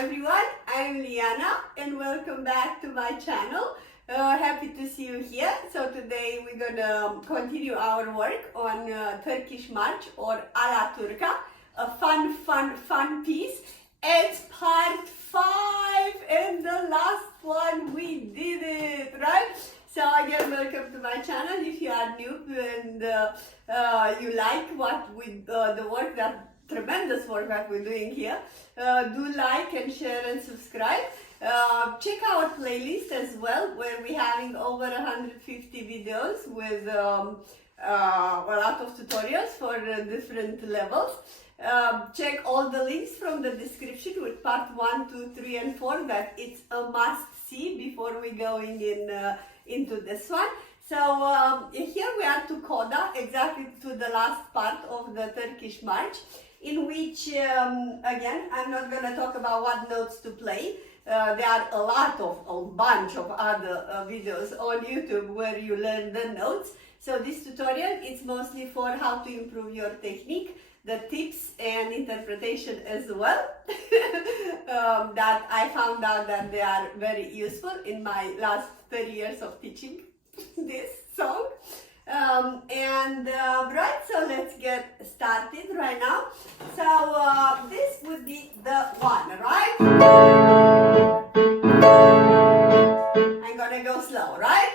everyone, I'm Liana and welcome back to my channel. Happy to see you here. So today we're gonna continue our work on Turkish march or Alla Turca, a fun piece. It's part 5 and the last one we did it, right? So again, welcome to my channel. If you are new and you like what we the work that tremendous work that we're doing here, do like and share and subscribe. Check our playlist as well, where we're having over 150 videos with a lot of tutorials for different levels. Check all the links from the description with part 1, 2, 3 and 4 that it's a must see before we going into this one. So here we are to Coda, exactly to the last part of the Turkish march, in which again I'm not going to talk about what notes to play. There are a bunch of other videos on YouTube where you learn the notes. So this tutorial is mostly for how to improve your technique, the tips and interpretation as well that I found out that they are very useful in my last 30 years of teaching this song. Right, so let's get started right now. So this would be the one, right? I'm gonna go slow, right?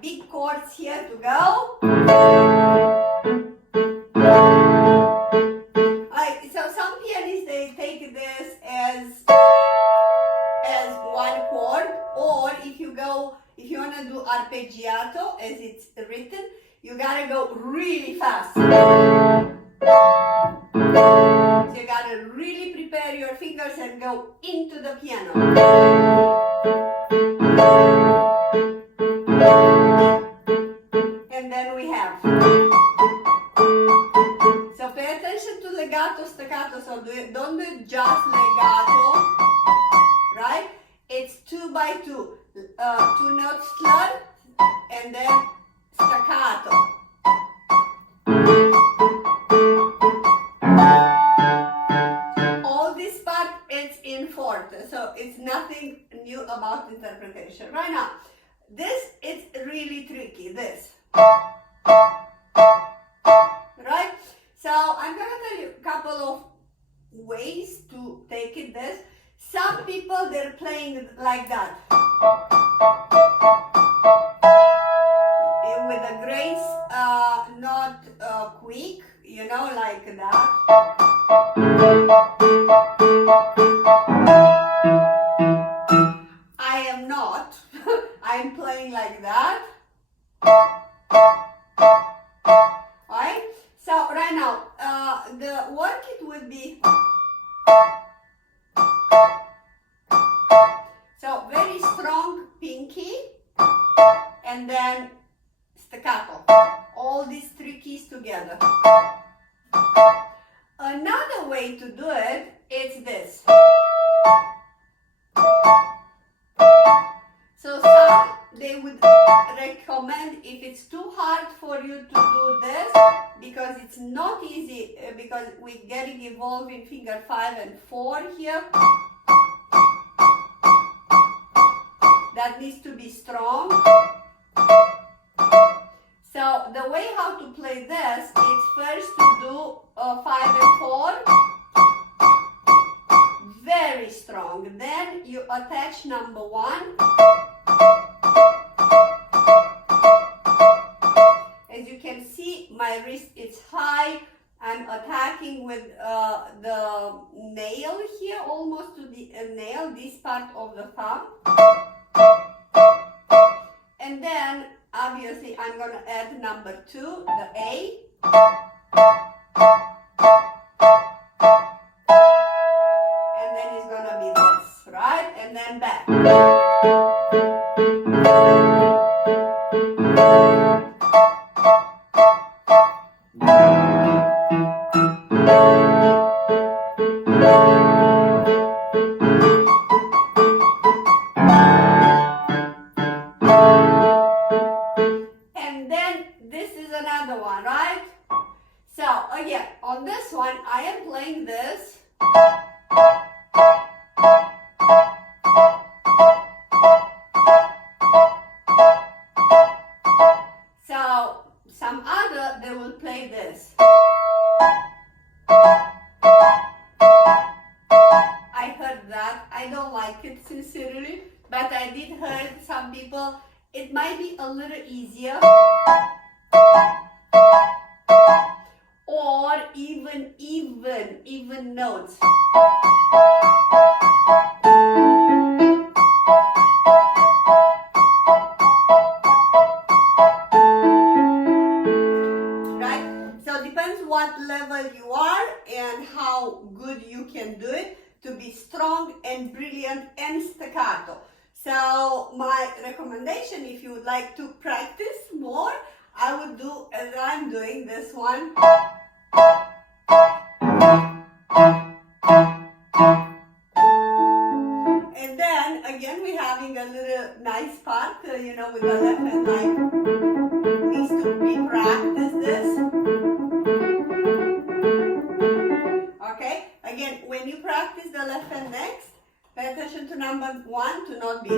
Big chords here to go. So some pianists, they take this as one chord, or if you want to do arpeggiato as it's written, you gotta go really fast. So you gotta really prepare your fingers and go into the piano. And then we have, so pay attention to legato, staccato, so don't do just legato, right? It's 2 by 2, 2 notes slur, and then staccato. All this part, it's in forte, so it's nothing new about interpretation. Right now, this is really tricky, this. Right? So I'm going to tell you a couple of ways to take it this. Some people, they're playing like that. With a grace, not quick, you know, like that. I am not. I'm playing like that. Alright? So right now, the work it would be, so very strong pinky and then staccato. All these 3 keys together. Another way to do it is this. So some, they would recommend, if it's too hard for you to do this, because it's not easy, because we're getting involved in finger 5 and 4 here. That needs to be strong. So the way how to play this is first to do 5 and 4. Very strong. Then you attach number 1. As you can see, my wrist is high. I'm attacking with the nail here, almost to the nail, this part of the thumb. And then, obviously, I'm going to add number 2, the A. And then it's going to be this, right? And then back. And then this is another one, right? So again, on this one, I am playing this. So some other, they will play this. I heard that. I don't like it sincerely, but I did hear some people, it might be a little easier. Or even notes. Right? So depends what level you are and how good you can do it to be strong and brilliant and staccato. So my recommendation, if you would like to practice more, I would do as I'm doing this one. And then again we're having a little nice part, you know, with the left hand, like needs to be practiced this. Okay, again, when you practice the left hand next, pay attention to number 1 to not be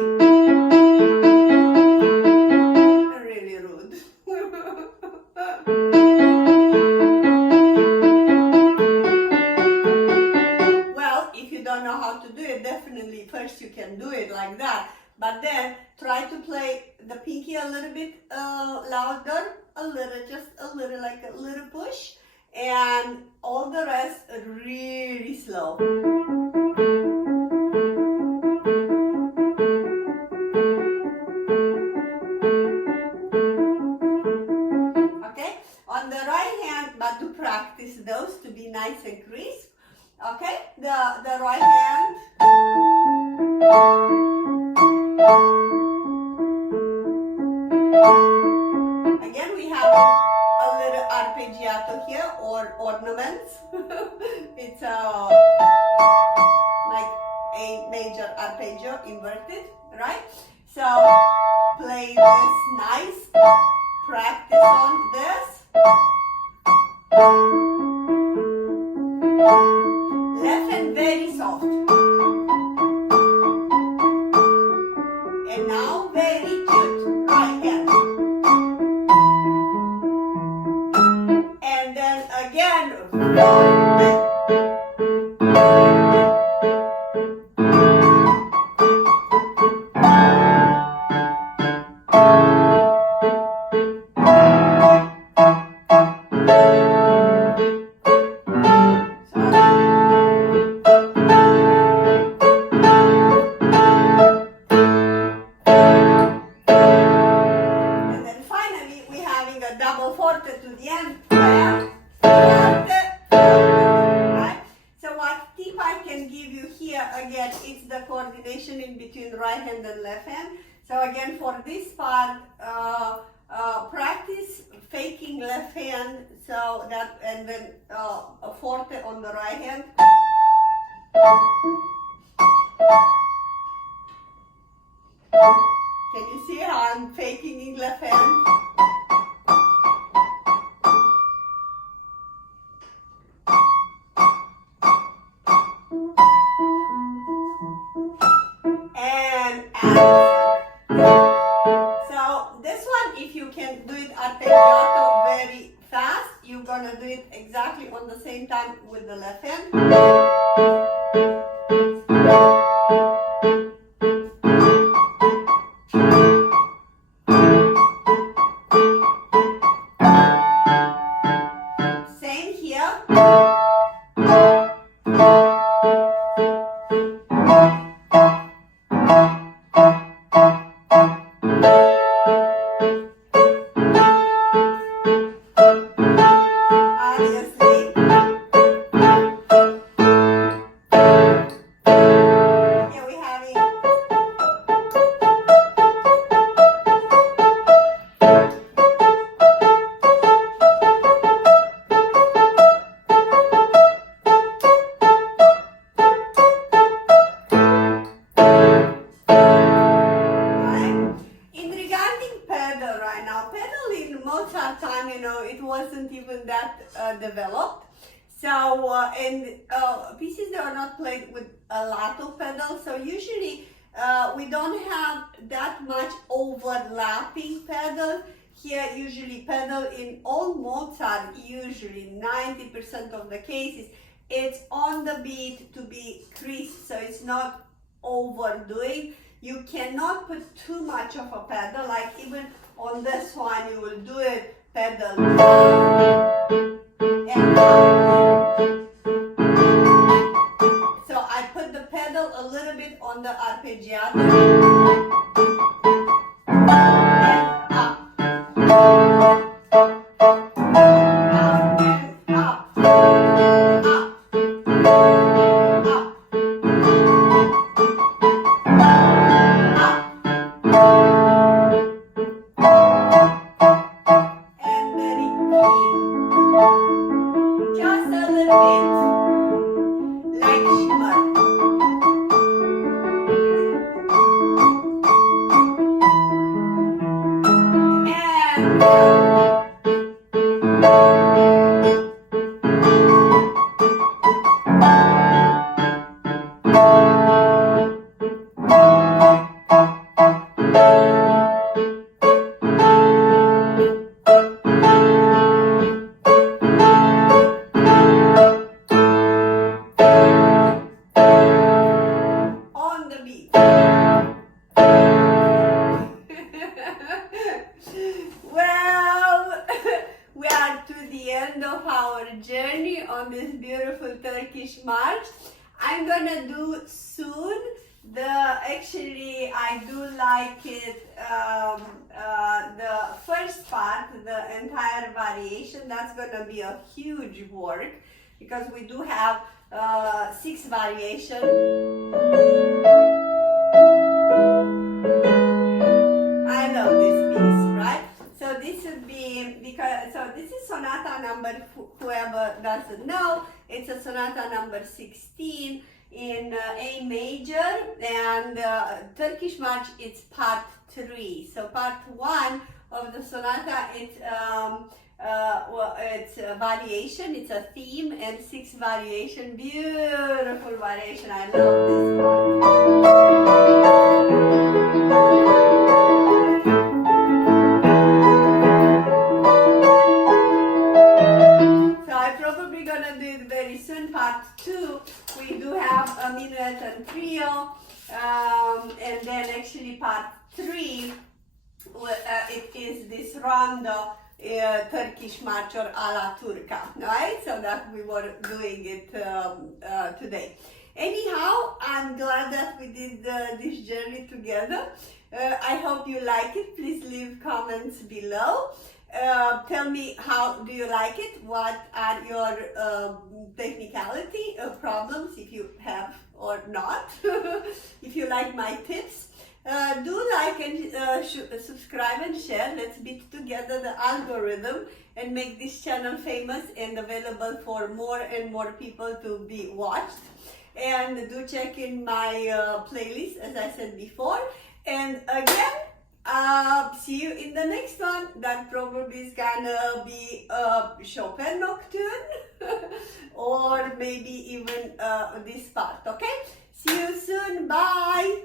really rude. Well, if you don't know how to do it, definitely first you can do it like that, but then try to play the pinky a little bit louder, a little, just a little, like a little push, and all the rest really slow. Okay, on the right hand, but to practice those to be nice and crisp. Okay, the right hand. Again, we have a little arpeggiato here, or ornaments. It's like a major arpeggio inverted, right? So play this nice, practice on this. Left hand very soft. And now very cute, right hand. And then again, coordination in between right hand and left hand. So again, for this part, practice faking left hand, so that, and then a forte on the right hand. Can you see how I'm faking in left hand? So this one, if you can do it arpeggiato very fast, you're gonna do it exactly on the same time with the left hand. developed. So, pieces that are not played with a Legato pedal, so usually we don't have that much overlapping pedal. Here, usually pedal in all Mozart, usually 90% of the cases, it's on the beat to be crisp, so it's not overdoing. You cannot put too much of a pedal, like even on this one, you will do it pedal down and up. So I put the pedal a little bit on the arpeggiato and up. Well, we are to the end of our journey on this beautiful Turkish march. I'm gonna do soon actually I do like it, the first part, the entire variation. That's gonna be a huge work because we do have 6 variations. I love this piece, right? So this would be, so this is sonata number, whoever doesn't know, it's a sonata number 16 in A major, and Turkish march, it's part 3. So part 1 of the sonata, it's it's a variation, it's a theme, and 6 variation, beautiful variation. I love this part. So I'm probably gonna do it very soon, part 2. We do have a minuet and trio, and then actually part 3, it is this Rondo Turkish march or Alla Turca, right? So that we were doing it today. Anyhow, I'm glad that we did this journey together. I hope you like it. Please leave comments below. Tell me, how do you like it? What are your technicality problems, if you have or not? If you like my tips, do like and subscribe and share. Let's beat together the algorithm and make this channel famous and available for more and more people to be watched. And do check in my playlist, as I said before. And again, see you in the next one. That probably is gonna be a Chopin nocturne or maybe even this part, okay? See you soon, bye!